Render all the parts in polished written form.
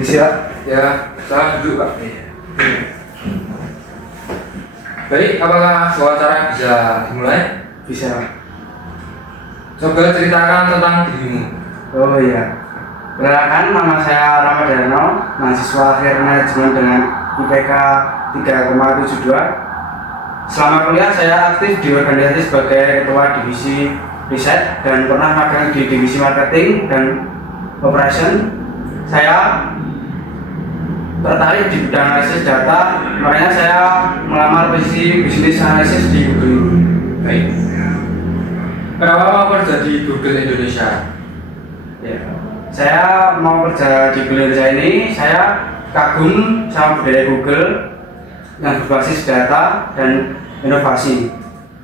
Bisa. Ya, saya duduk Pak. Baik, apakah wawancara bisa dimulai? Bisa. Coba ceritakan tentang dirimu. Oh iya. Perkenalkan, nama saya Ramadhano, mahasiswa akhir manajemen dengan IPK 3,72. Selama kuliah saya aktif di organisasi sebagai ketua divisi riset dan pernah magang di divisi marketing dan operation. Saya tertarik di bidang analisis data, makanya saya melamar posisi bisnis analisis di Google. Baik. Kenapa mau kerja di Google Indonesia? Ya, saya mau kerja di Google Indonesia ini, saya kagum sama budaya Google yang berbasis data dan inovasi.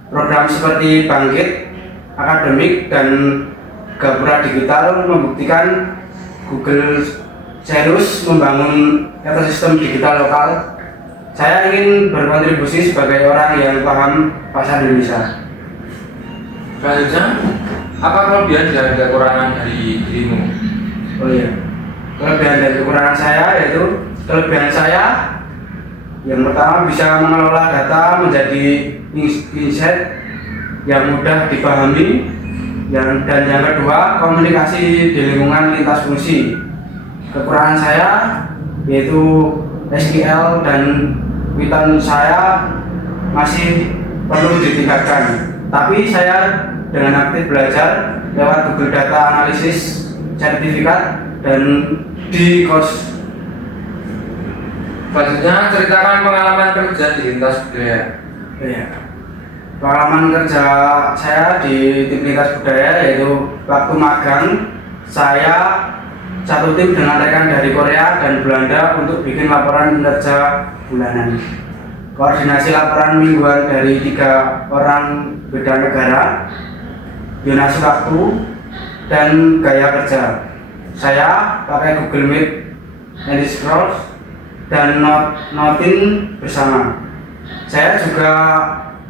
Program seperti Bangkit, Akademik, dan Gapura Digital membuktikan Google serius membangun ekosistem digital lokal. Saya ingin berkontribusi sebagai orang yang paham pasar Indonesia. Selanjutnya, apa kelebihan dan kekurangan dari dirimu? Oh iya, kelebihan dan kekurangan saya yaitu kelebihan saya yang pertama bisa mengelola data menjadi insight yang mudah dipahami, dan yang kedua komunikasi di lingkungan lintas fungsi. Kekurangan saya yaitu SQL dan Python saya masih perlu ditingkatkan. Tapi saya dengan aktif belajar lewat Google Data Analysis sertifikat dan di kos. Selanjutnya, ceritakan pengalaman kerja di lintas budaya. Ya. Pengalaman kerja saya di tim lintas budaya yaitu waktu magang saya satu tim dengan rekan dari Korea dan Belanda untuk bikin laporan kinerja bulanan. Koordinasi laporan mingguan dari 3 orang beda negara, donasi waktu, dan gaya kerja. Saya pakai Google Meet, Scrolls, dan Notin bersama. Saya juga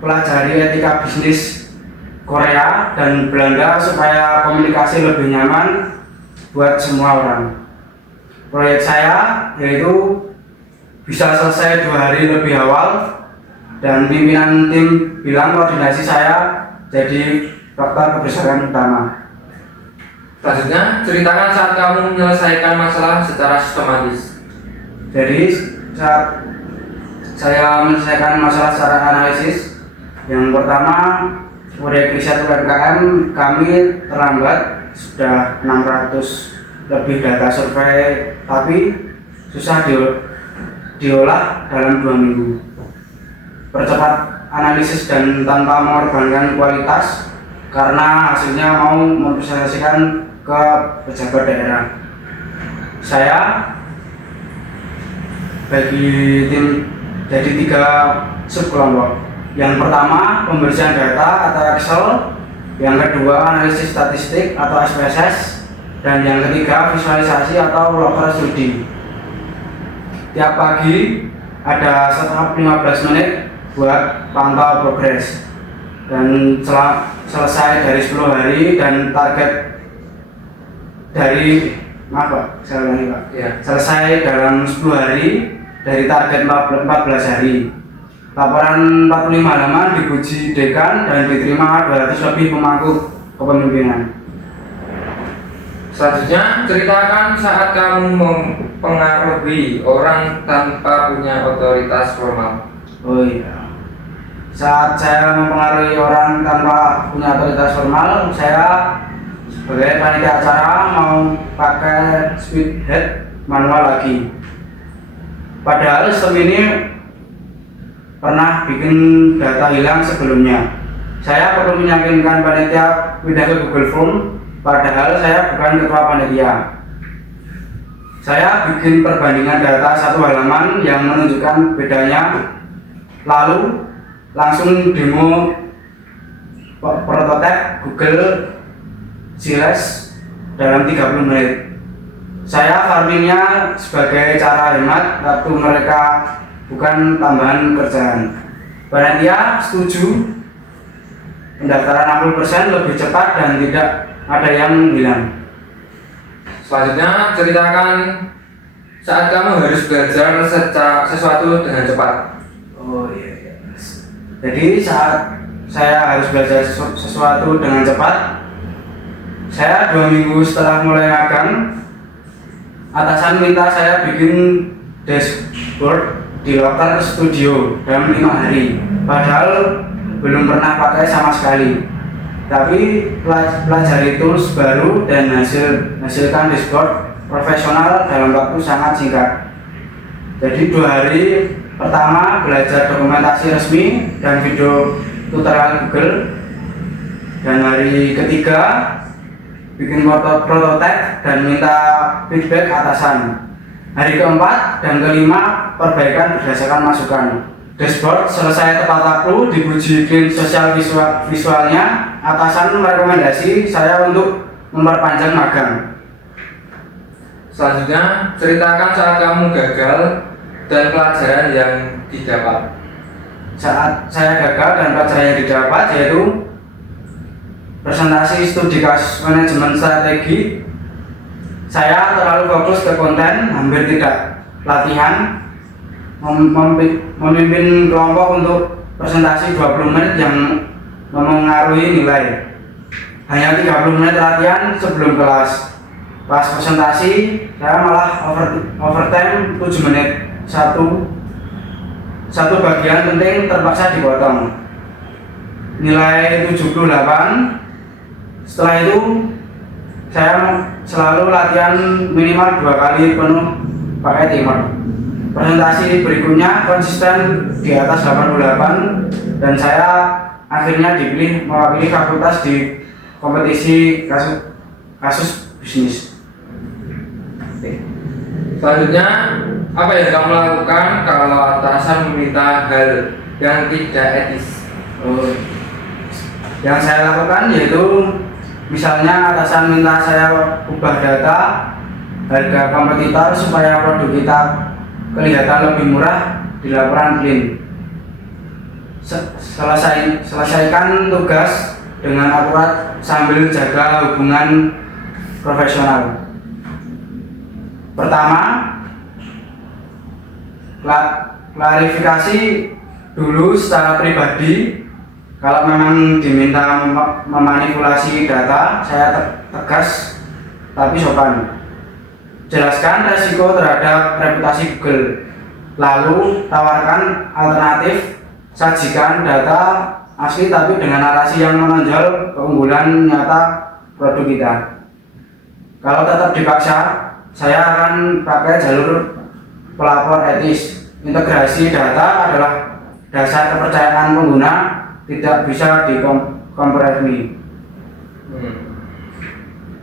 pelajari etika bisnis Korea dan Belanda supaya komunikasi lebih nyaman buat semua orang. Proyek saya yaitu bisa selesai 2 hari lebih awal, dan pimpinan tim bilang koordinasi saya jadi faktor keberhasilan utama. Selanjutnya, ceritakan saat kamu menyelesaikan masalah secara sistematis. Jadi saat saya menyelesaikan masalah secara analisis, yang pertama proyek riset UMKM kami terlambat, sudah 600 lebih data survei, tapi susah diolah dalam 2 minggu. Percepat analisis dan tanpa mengorbankan kualitas karena hasilnya mau mempresentasikan ke pejabat daerah. Saya bagi tim jadi 3 subkelompok. Yang pertama pembersihan data atau Excel, yang kedua analisis statistik atau SPSS, dan yang ketiga visualisasi atau local studi. Tiap pagi ada setup 15 menit buat pantau progres, dan selesai dari 10 hari, dan target dari selesai dalam 10 hari dari target 14 hari. Laporan 45 halaman dipuji dekan dan diterima 200 lebih pemangku kepemimpinan. Selanjutnya, ceritakan saat kamu mempengaruhi orang tanpa punya otoritas formal. Oh iya, saat saya mempengaruhi orang tanpa punya otoritas formal, saya sebagai panitia acara mau pakai speedhead manual lagi. Padahal sistem ini pernah bikin data hilang sebelumnya. Saya perlu meyakinkan panitia pindah ke Google Form, padahal saya bukan ketua panitia. Saya bikin perbandingan data 1 halaman yang menunjukkan bedanya, lalu langsung demo prototipe Google Siles dalam 30 menit. Saya farmingnya sebagai cara hemat waktu mereka, bukan tambahan kerjaan. Panitia setuju pendaftaran 60% lebih cepat dan tidak ada yang hilang. Selanjutnya, ceritakan saat kamu harus belajar sesuatu dengan cepat? Oh iya, iya. Jadi saat saya harus belajar sesuatu dengan cepat, saya 2 minggu setelah mulai magang, atasan minta saya bikin dashboard di locker studio dalam 5 hari. Padahal belum pernah pakai sama sekali. Tapi pelajari tools baru dan hasilkan dashboard profesional dalam waktu sangat singkat. Jadi 2 hari pertama belajar dokumentasi resmi dan video tutorial Google, dan hari ketiga bikin prototipe dan minta feedback atasan. Hari keempat dan kelima perbaikan berdasarkan masukan. Dashboard selesai tepat waktu, dipuji clean sosial visualnya. Atasan merekomendasi saya untuk memperpanjang magang. Selanjutnya, ceritakan saat kamu gagal dan pelajaran yang didapat. Saat saya gagal dan pelajaran yang didapat yaitu presentasi studi kasus manajemen strategi. Saya terlalu fokus ke konten, hampir tidak latihan. Memimpin kelompok untuk presentasi 20 menit yang memengaruhi nilai. Hanya 30 menit latihan sebelum kelas. Pas presentasi, saya malah overtime 7 menit. Satu bagian penting terpaksa dipotong. Nilai 78. Setelah itu saya selalu latihan minimal 2 kali penuh pakai timer. Presentasi berikutnya konsisten di atas 88 dan saya akhirnya dipilih mewakili fakultas di kompetisi kasus bisnis. Selanjutnya, apa yang kamu lakukan kalau atasan meminta hal yang tidak etis? Yang saya lakukan yaitu misalnya atasan minta saya ubah data harga kompetitor supaya produk kita kelihatan lebih murah di laporan clean. Selesaikan tugas dengan akurat sambil jaga hubungan profesional. Pertama, klarifikasi dulu secara pribadi. Kalau memang diminta memanipulasi data, saya tegas tapi sopan. Jelaskan resiko terhadap reputasi Google. Lalu tawarkan alternatif, sajikan data asli tapi dengan narasi yang menonjol keunggulan nyata produk kita. Kalau tetap dipaksa, saya akan pakai jalur pelapor etis. Integrasi data adalah dasar kepercayaan pengguna, tidak bisa dikompromi.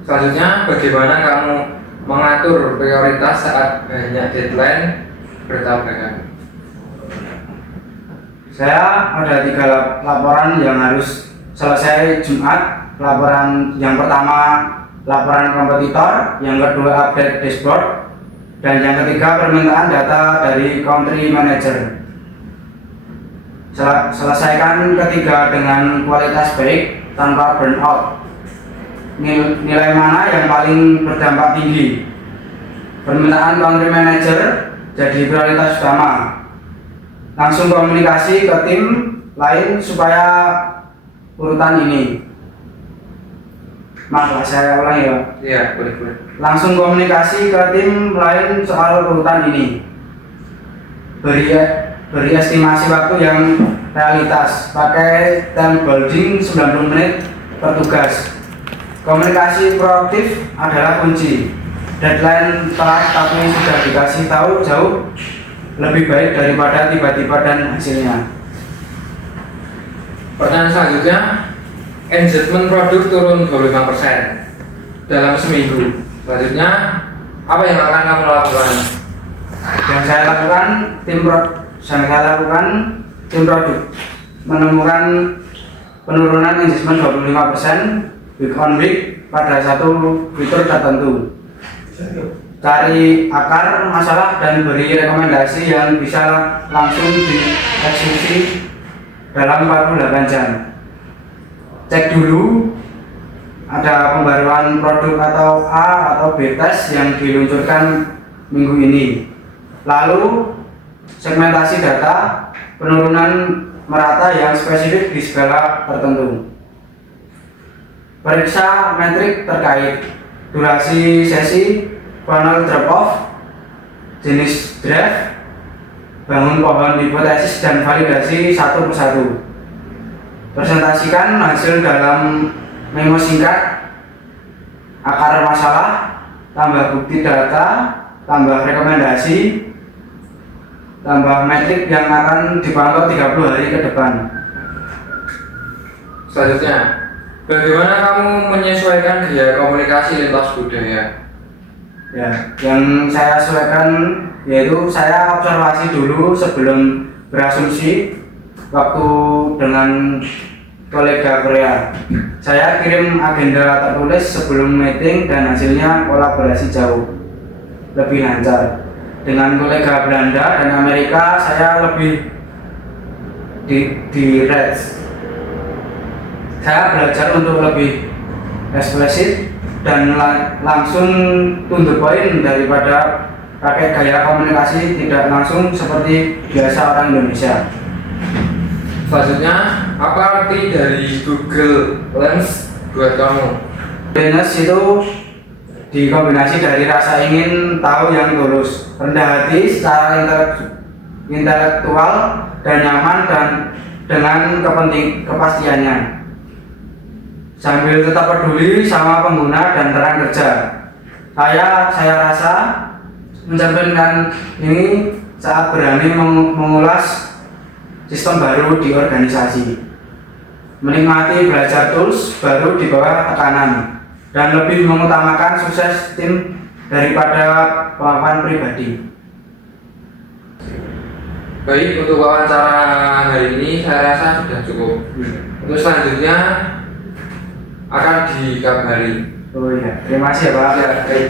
Selanjutnya, bagaimana kamu mengatur prioritas saat banyak deadline bertabrakan? Saya ada 3 laporan yang harus selesai Jumat. Laporan yang pertama laporan kompetitor, yang kedua update dashboard, dan yang ketiga permintaan data dari country manager. Selesaikan ketiga dengan kualitas baik tanpa burnout. Nilai mana yang paling berdampak tinggi? Permintaan country manager jadi prioritas utama. Langsung komunikasi ke tim lain supaya urutan ini. Maaf, saya ulangi ya. Iya, boleh. Langsung komunikasi ke tim lain soal urutan ini. Beri estimasi waktu yang realitas. Pakai time bounding 90 menit per tugas. Komunikasi proaktif adalah kunci. Deadline telat tapi sudah dikasih tahu jauh lebih baik daripada tiba-tiba dan hasilnya. Pertanyaan selanjutnya, engagement produk turun 25% dalam seminggu. Selanjutnya, apa yang akan kamu lakukan? Yang saya lakukan tim produk menemukan penurunan engagement 25% week on week pada satu fitur tertentu. Cari akar masalah dan beri rekomendasi yang bisa langsung dieksekusi dalam 48 jam. Cek dulu ada pembaruan produk atau A atau B test yang diluncurkan minggu ini. Lalu segmentasi data, penurunan merata yang spesifik di skala tertentu. Periksa metrik terkait durasi sesi, funnel drop-off, jenis draft, bangun pohon hipotesis dan validasi satu persatu. Presentasikan hasil dalam memo singkat, akar masalah, tambah bukti data, tambah rekomendasi, tambah metrik yang akan dipantau 30 hari ke depan. Selanjutnya, bagaimana kamu menyesuaikan gaya komunikasi lintas budaya? Ya, yang saya sesuaikan yaitu saya observasi dulu sebelum berasumsi waktu dengan kolega Korea. Saya kirim agenda tertulis sebelum meeting dan hasilnya kolaborasi jauh lebih lancar. Dengan kolega Belanda dan Amerika saya lebih di red. Saya belajar untuk lebih ekspresif dan langsung to the point daripada pakai gaya komunikasi tidak langsung seperti biasa orang Indonesia. Selanjutnya, apa arti dari Google Lens buat kamu? Lens itu dikombinasi dari rasa ingin tahu yang tulus, rendah hati secara intelektual dan nyaman dan dengan kepastiannya, sambil tetap peduli sama pengguna dan rekan kerja. Saya rasa mencerminkan ini saat berani mengulas sistem baru di organisasi, menikmati belajar tools baru di bawah tekanan, dan lebih mengutamakan sukses tim daripada pengalaman pribadi. Baik, untuk wawancara hari ini saya rasa sudah cukup. Untuk selanjutnya akan dikabari. Oh iya, terima kasih ya Pak. Ya, baik.